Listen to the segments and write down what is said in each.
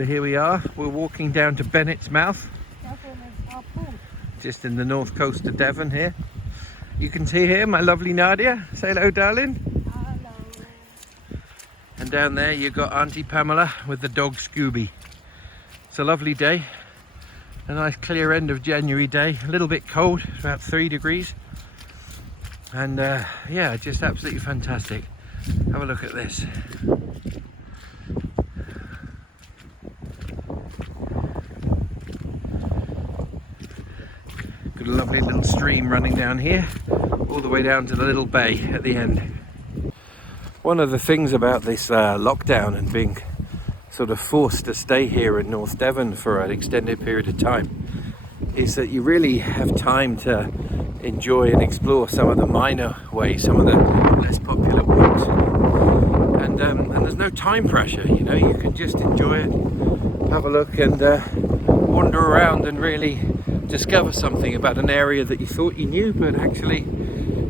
So here we are, we're walking down to Bennet's Mouth, just in the north coast of Devon here. You can see here my lovely Nadia. Say hello, darling. Hello. And down there you've got Auntie Pamela with the dog Scooby. It's a lovely day, a nice clear end of January day, a little bit cold, about 3 degrees. And yeah, just absolutely fantastic. Have a look at this. Got a lovely little stream running down here, all the way down to the little bay at the end. One of the things about this lockdown and being sort of forced to stay here in North Devon for an extended period of time is that you really have time to enjoy and explore some of the minor ways, some of the less popular walks. And there's no time pressure, you know, you can just enjoy it, have a look and wander around and really discover something about an area that you thought you knew, but actually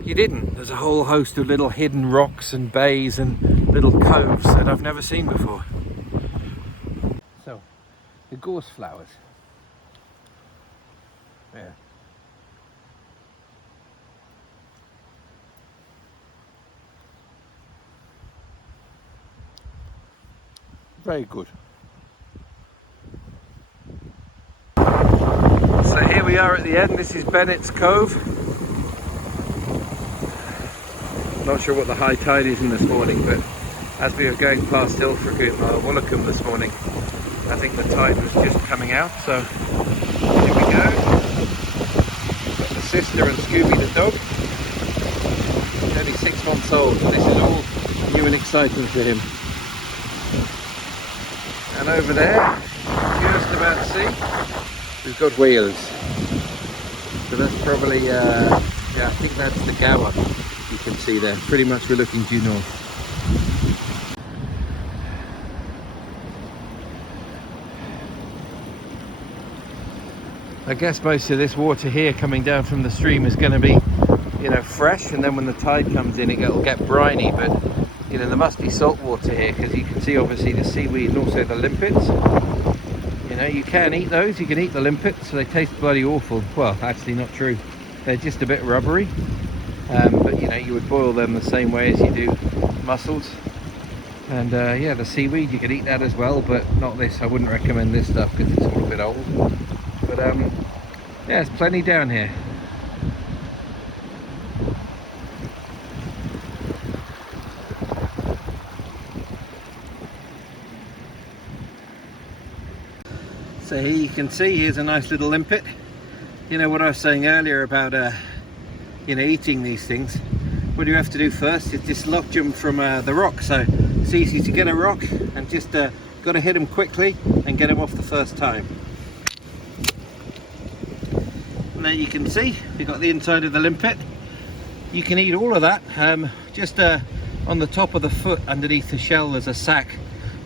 you didn't. There's a whole host of little hidden rocks and bays and little coves that I've never seen before. So, the gorse flowers. Yeah. Very good. So here we are at the end. This is Bennet's Cove. Not sure what the high tide is in this morning, but as we were going past Wollacombe this morning, I think the tide was just coming out. So here we go. Got the sister and Scooby the dog. He's only 6 months old. This is all new and exciting for him. And over there, just about to see, we've got whales. So that's probably, yeah, I think that's the Gower you can see there. Pretty much we're looking due north. I guess most of this water here coming down from the stream is going to be, you know, fresh, and then when the tide comes in it'll get briny, but you know, there must be salt water here because you can see obviously the seaweed and also the limpets. You know, you can eat those, you can eat the limpets, so they taste bloody awful. Well, actually not true. They're just a bit rubbery. But you know, you would boil them the same way as you do mussels. And yeah, the seaweed, you could eat that as well, but not this. I wouldn't recommend this stuff because it's all a bit old. But yeah, there's plenty down here. So here you can see, here's a nice little limpet. You know what I was saying earlier about you know, eating these things. What you have to do first is dislodge them from the rock. So it's easy to get a rock and just got to hit them quickly and get them off the first time. And there you can see you've got the inside of the limpet. You can eat all of that. Just on the top of the foot underneath the shell there's a sac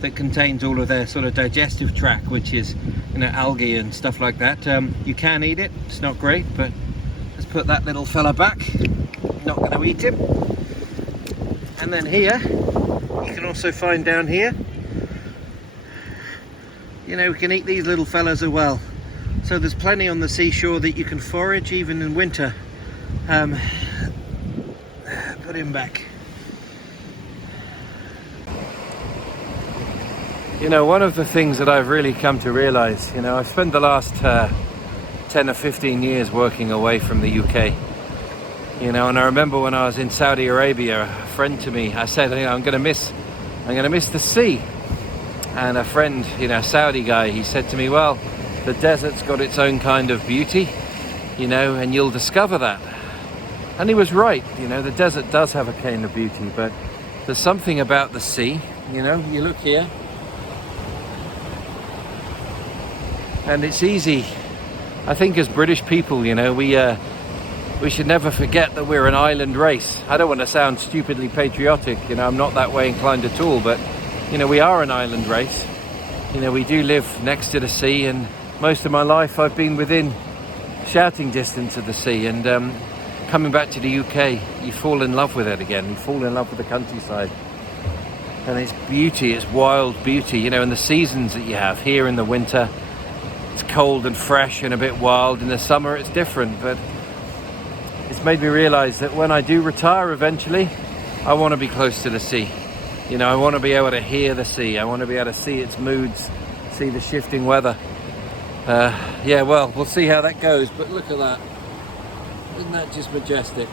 that contains all of their sort of digestive tract, which is, you know, algae and stuff like that. You can eat it, it's not great, but let's put that little fella back. Not going to eat him. And then here you can also find down here, you know, we can eat these little fellas as well. So there's plenty on the seashore that you can forage even in winter. Put him back. You know, one of the things that I've really come to realize, you know, I've spent the last 10 or 15 years working away from the UK, you know, and I remember when I was in Saudi Arabia, a friend to me, I said, you know, I'm gonna miss the sea. And a friend, you know, Saudi guy, he said to me, well, the desert's got its own kind of beauty, you know, and you'll discover that. And he was right, you know, the desert does have a kind of beauty, but there's something about the sea, you know. You look here, and it's easy. I think as British people, you know, we should never forget that we're an island race. I don't want to sound stupidly patriotic, you know, I'm not that way inclined at all, but, you know, we are an island race. You know, we do live next to the sea, and most of my life I've been within shouting distance of the sea, and coming back to the UK, you fall in love with it again, you fall in love with the countryside. and its beauty, its wild beauty, you know, and the seasons that you have. Here in the winter, it's cold and fresh and a bit wild. In the summer, it's different, but it's made me realize that when I do retire eventually, I want to be close to the sea. You know, I want to be able to hear the sea. I want to be able to see its moods, see the shifting weather. Yeah, well, we'll see how that goes, but look at that. Isn't that just majestic?